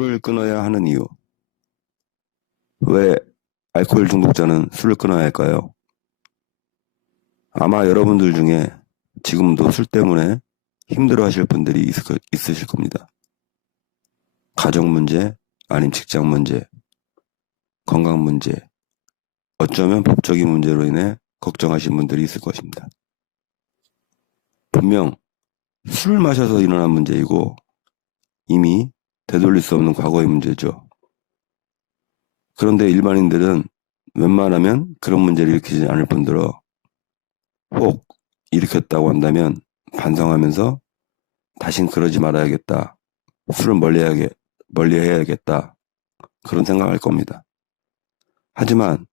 술을 끊어야 하는 이유. 왜 알코올 중독자는 술을 끊어야 할까요? 아마 여러분들 중에 지금도 술 때문에 힘들어 하실 분들이 있으실 겁니다. 가족 문제, 아님 직장 문제, 건강 문제, 어쩌면 법적인 문제로 인해 걱정하신 분들이 있을 것입니다. 분명 술 마셔서 일어난 문제이고 이미 되돌릴 수 없는 과거의 문제죠. 그런데 일반인들은 웬만하면 그런 문제를 일으키지 않을 뿐더러 혹 일으켰다고 한다면 반성하면서 다신 그러지 말아야겠다. 술을 멀리 해야겠다. 그런 생각할 겁니다. 하지만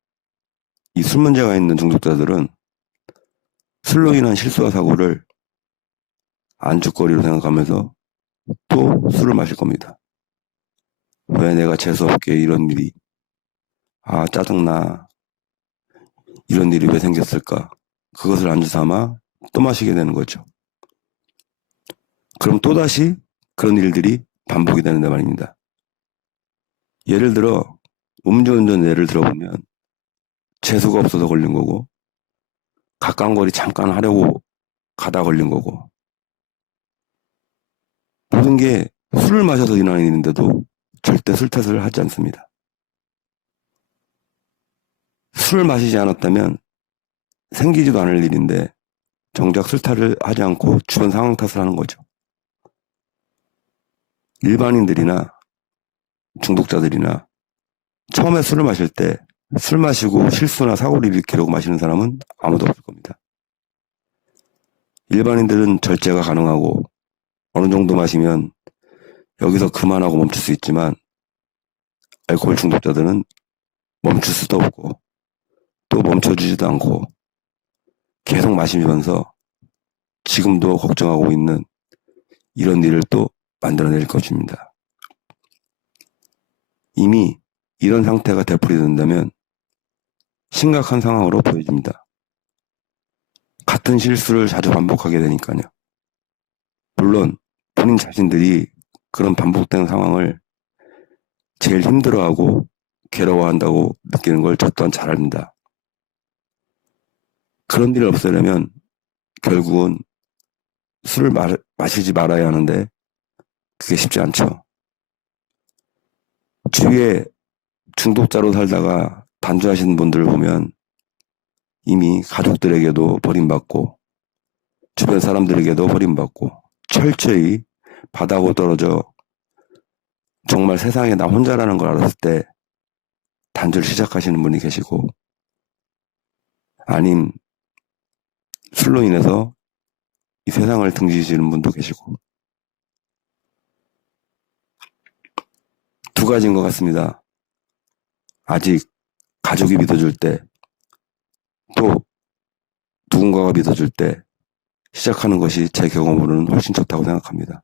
이 술 문제가 있는 중독자들은 술로 인한 실수와 사고를 안주거리로 생각하면서 또 술을 마실 겁니다. 왜 내가 재수없게 이런 일이, 짜증나. 이런 일이 왜 생겼을까? 그것을 안주 삼아 또 마시게 되는 거죠. 그럼 또다시 그런 일들이 반복이 되는데 말입니다. 예를 들어 음주운전 예를 들어보면 재수가 없어서 걸린 거고 가까운 거리 잠깐 하려고 가다 걸린 거고 모든 게 술을 마셔서 일어나는 일인데도 절대 술 탓을 하지 않습니다. 술을 마시지 않았다면 생기지도 않을 일인데 정작 술 탓을 하지 않고 주변 상황 탓을 하는 거죠. 일반인들이나 중독자들이나 처음에 술을 마실 때 술 마시고 실수나 사고를 일으키려고 마시는 사람은 아무도 없을 겁니다. 일반인들은 절제가 가능하고 어느 정도 마시면 여기서 그만하고 멈출 수 있지만 알코올 중독자들은 멈출 수도 없고 또 멈춰주지도 않고 계속 마시면서 지금도 걱정하고 있는 이런 일을 또 만들어낼 것입니다. 이미 이런 상태가 되풀이된다면 심각한 상황으로 보여집니다. 같은 실수를 자주 반복하게 되니까요. 물론 본인 자신들이 그런 반복되는 상황을 제일 힘들어하고 괴로워한다고 느끼는 걸 저 또한 잘 압니다. 그런 일을 없애려면 결국은 술을 마시지 말아야 하는데 그게 쉽지 않죠. 주위에 중독자로 살다가 단주하시는 분들을 보면 이미 가족들에게도 버림받고 주변 사람들에게도 버림받고 철저히 바닥으로 떨어져 정말 세상에 나 혼자라는 걸 알았을 때 단주를 시작하시는 분이 계시고 아님 술로 인해서 이 세상을 등지시는 분도 계시고 두 가지인 것 같습니다. 아직 가족이 믿어줄 때 또 누군가가 믿어줄 때 시작하는 것이 제 경험으로는 훨씬 좋다고 생각합니다.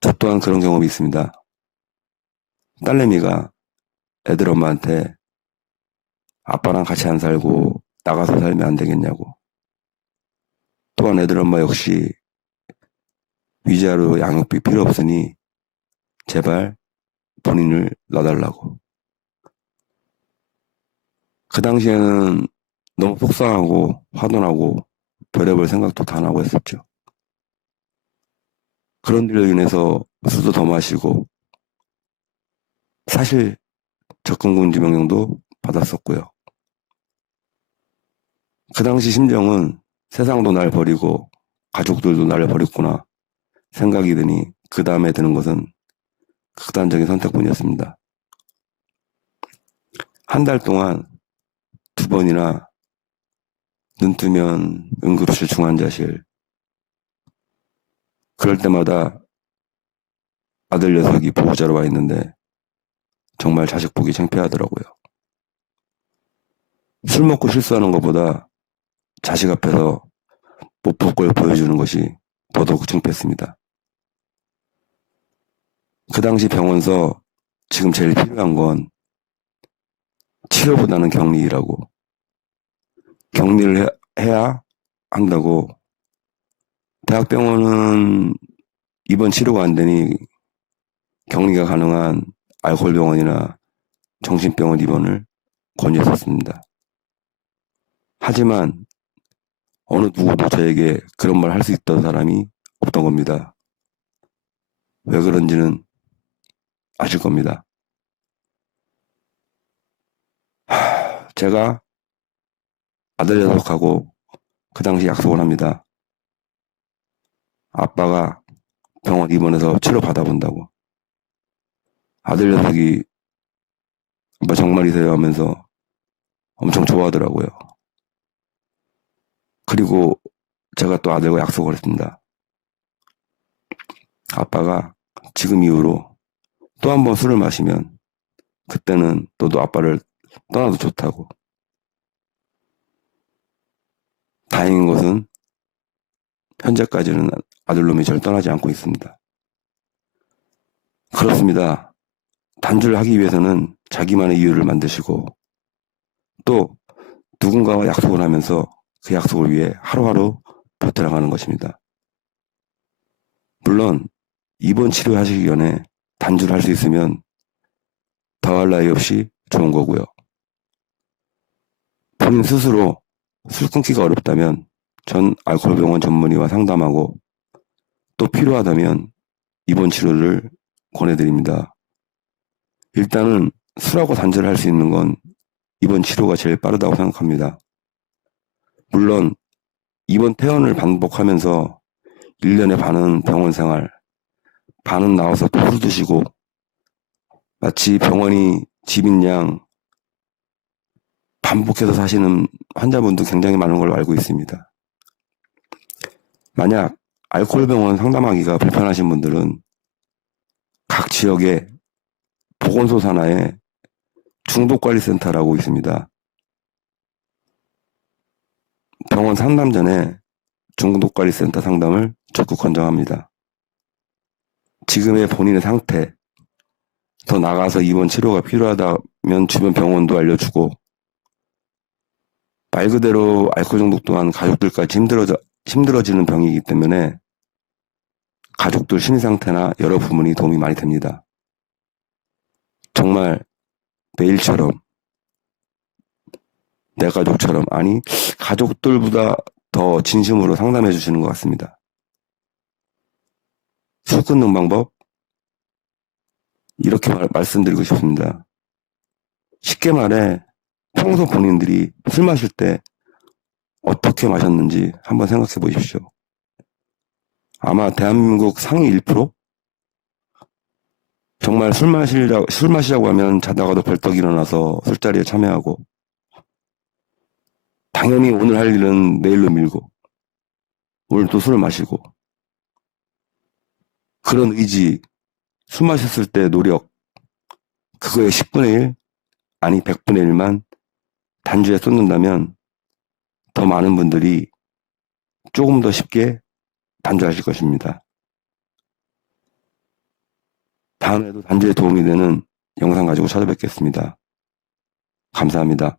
저 또한 그런 경험이 있습니다. 딸내미가 애들 엄마한테 아빠랑 같이 안 살고 나가서 살면 안 되겠냐고. 또한 애들 엄마 역시 위자료 양육비 필요 없으니 제발 본인을 놔달라고. 그 당시에는 너무 속상하고 화도 나고 별의별 생각도 다 나고 했었죠. 그런 일로 인해서 술도 더 마시고 사실 접근금지 명령도 받았었고요. 그 당시 심정은 세상도 날 버리고 가족들도 날 버렸구나 생각이 드니 그 다음에 드는 것은 극단적인 선택뿐이었습니다. 한 달 동안 2번이나 눈 뜨면 응급실 중환자실 그럴 때마다 아들 녀석이 보호자로 와 있는데 정말 자식 보기 창피하더라고요. 술 먹고 실수하는 것보다 자식 앞에서 못 볼 걸 보여주는 것이 더더욱 창피했습니다. 그 당시 병원서 지금 제일 필요한 건 치료보다는 격리라고. 격리를 해야 한다고. 대학병원은 입원 치료가 안 되니 격리가 가능한 알코올 병원이나 정신병원 입원을 권유했었습니다. 하지만 어느 누구도 저에게 그런 말 할 수 있던 사람이 없던 겁니다. 왜 그런지는 아실 겁니다. 제가 아들 녀석하고 그 당시 약속을 합니다. 아빠가 병원 입원해서 치료 받아본다고. 아들 녀석이 아빠 정말이세요 하면서 엄청 좋아하더라고요. 그리고 제가 또 아들과 약속을 했습니다. 아빠가 지금 이후로 또 한 번 술을 마시면 그때는 너도 아빠를 떠나도 좋다고. 다행인 것은 현재까지는 아들놈이 저를 떠나지 않고 있습니다. 그렇습니다. 단주를 하기 위해서는 자기만의 이유를 만드시고 또 누군가와 약속을 하면서 그 약속을 위해 하루하루 버텨나가는 것입니다. 물론 입원 치료하시기 전에 단주를 할 수 있으면 더할 나위 없이 좋은 거고요. 본인 스스로 술 끊기가 어렵다면 전 알코올 병원 전문의와 상담하고 또 필요하다면 입원 치료를 권해드립니다. 일단은 술하고 단절을 할 수 있는 건 입원 치료가 제일 빠르다고 생각합니다. 물론 입원 퇴원을 반복하면서 1년에 반은 병원 생활, 반은 나와서 또 술 드시고 마치 병원이 집인 양 반복해서 사시는 환자분도 굉장히 많은 걸로 알고 있습니다. 만약 알코올 병원 상담하기가 불편하신 분들은 각 지역에 보건소 산하에 중독관리센터라고 있습니다. 병원 상담 전에 중독관리센터 상담을 적극 권장합니다. 지금의 본인의 상태, 더 나아가서 입원 치료가 필요하다면 주변 병원도 알려주고 말 그대로 알코올 중독 또한 가족들까지 힘들어지는 병이기 때문에 가족들 심리 상태나 여러 부분이 도움이 많이 됩니다. 정말 내일처럼 내 가족처럼 아니 가족들보다 더 진심으로 상담해 주시는 것 같습니다. 술 끊는 방법 이렇게 말씀드리고 싶습니다. 쉽게 말해 평소 본인들이 술 마실 때 어떻게 마셨는지 한번 생각해 보십시오. 아마 대한민국 상위 1%? 정말 술 마시자고 하면 자다가도 벌떡 일어나서 술자리에 참여하고 당연히 오늘 할 일은 내일로 밀고 오늘 또 술을 마시고 그런 의지, 술 마셨을 때 노력 그거의 10분의 1 아니 100분의 1만 단주에 쏟는다면 더 많은 분들이 조금 더 쉽게 단주하실 것입니다. 다음에도 단주에 도움이 되는 영상 가지고 찾아뵙겠습니다. 감사합니다.